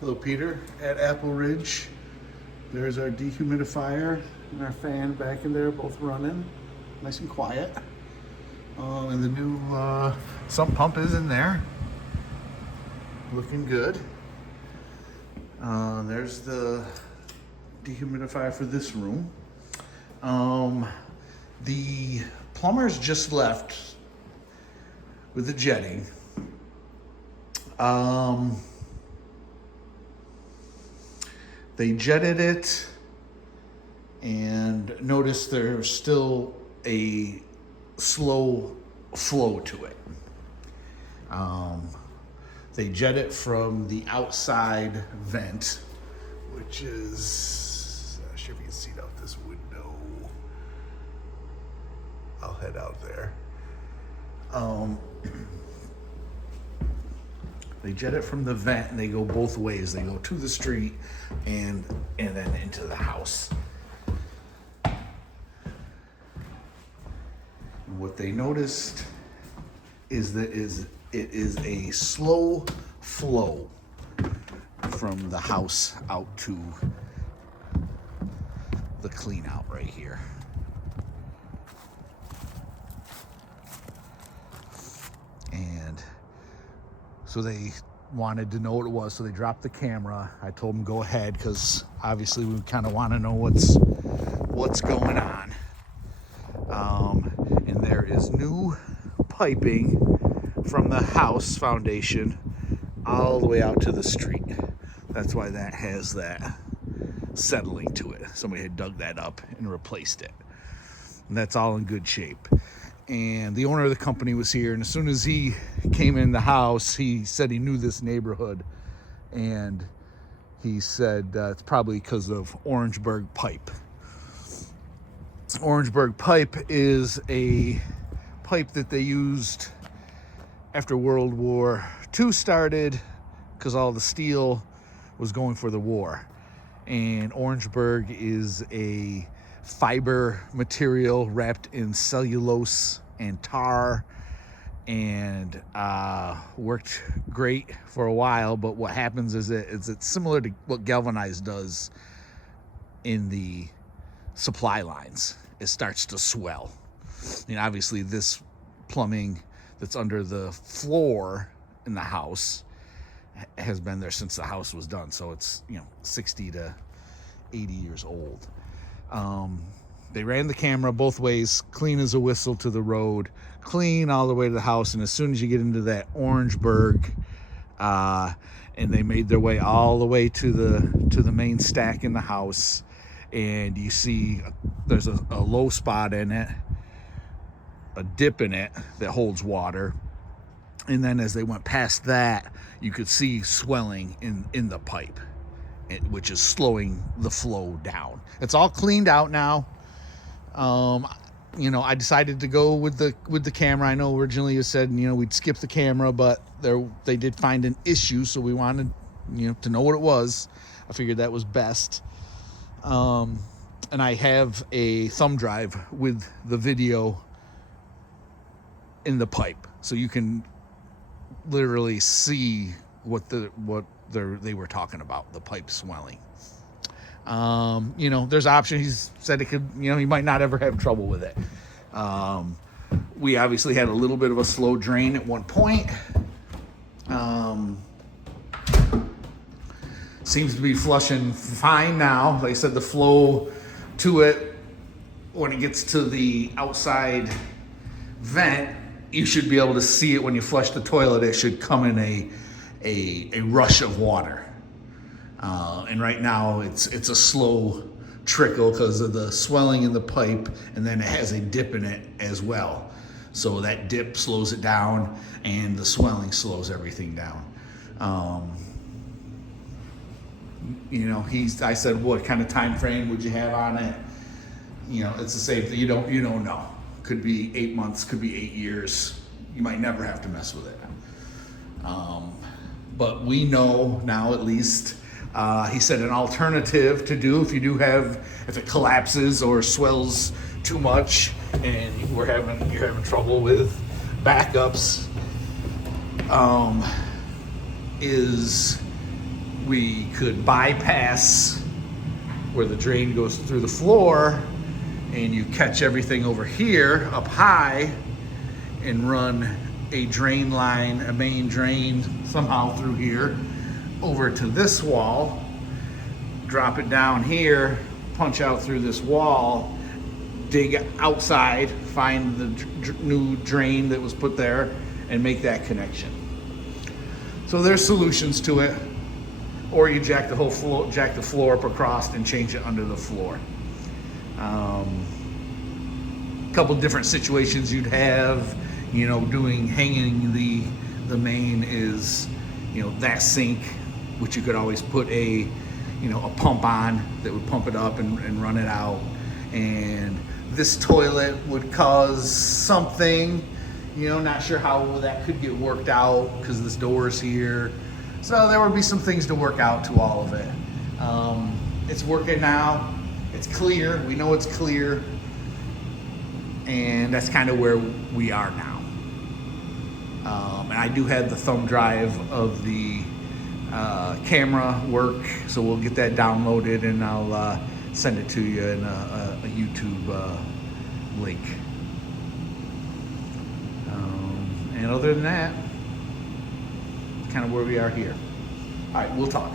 Hello, Peter at Appleridge. There's our dehumidifier and our fan back in there, both running, nice and quiet. And the new sump pump is in there, looking good. There's the dehumidifier for this room. The plumbers just left with the jetting. They jetted it and noticed there's still a slow flow to it. They jet it from the outside vent, which is, I'm not sure if you can see it out this window. I'll head out there. They jet it from the vent and they go both ways. They go to the street and then into the house. And what they noticed is that it is a slow flow from the house out to the clean out right here. And so they wanted to know what it was, so they dropped the camera. I told them go ahead because obviously we kind of want to know what's going on. And there is new piping from the house foundation all the way out to the street. That's why that has that settling to it. Somebody had dug that up and replaced it. And that's all in good shape. And the owner of the company was here, and as soon as he came in the house, he said he knew this neighborhood, and he said it's probably because of Orangeburg pipe. Orangeburg pipe is a pipe that they used after World War II started because all the steel was going for the war. And Orangeburg is a fiber material wrapped in cellulose and tar, and worked great for a while. But what happens is it's similar to what galvanized does in the supply lines. It starts to swell. And obviously this plumbing that's under the floor in the house has been there since the house was done, so it's 60 to 80 years old. They ran the camera both ways, clean as a whistle to the road, clean all the way to the house. And as soon as you get into that Orangeburg, and they made their way all the way to the main stack in the house, and you see there's a low spot in it, a dip in it that holds water. And then as they went past that, you could see swelling in the pipe, which is slowing the flow down. It's all cleaned out now. I decided to go with the camera. I know originally you said, we'd skip the camera, but they did find an issue, so we wanted, to know what it was. I figured that was best. And I have a thumb drive with the video in the pipe, so you can literally see what they were talking about, the pipe swelling. There's options. He said it could, he might not ever have trouble with it. We obviously had a little bit of a slow drain at one point. Seems to be flushing fine now. Like I said, the flow to it, when it gets to the outside vent, you should be able to see it when you flush the toilet. It should come in a rush of water. And right now it's a slow trickle because of the swelling in the pipe, and then it has a dip in it as well. So that dip slows it down, and the swelling slows everything down. I said, what kind of time frame would you have on it? It's the same thing. You don't know. Could be 8 months, could be 8 years. You might never have to mess with it. But we know now, at least, he said an alternative to do if it collapses or swells too much and you're having trouble with backups, is we could bypass where the drain goes through the floor, and you catch everything over here up high and run a drain line, a main drain somehow through here over to this wall, drop it down here, punch out through this wall, dig outside, find the new drain that was put there, and make that connection. So there's solutions to it. Or you jack the whole floor, jack the floor up across and change it under the floor. Couple different situations you'd have, you know, hanging the main is, you know, that sink, which you could always put a pump on that would pump it up and run it out. And this toilet would cause something, you know, not sure how that could get worked out because this door's here. So there would be some things to work out to all of it. It's working now. It's clear. We know it's clear. And that's kind of where we are now. And I do have the thumb drive of the camera work, so we'll get that downloaded and I'll send it to you in a YouTube link. And other than that, kind of where we are here. All right, we'll talk.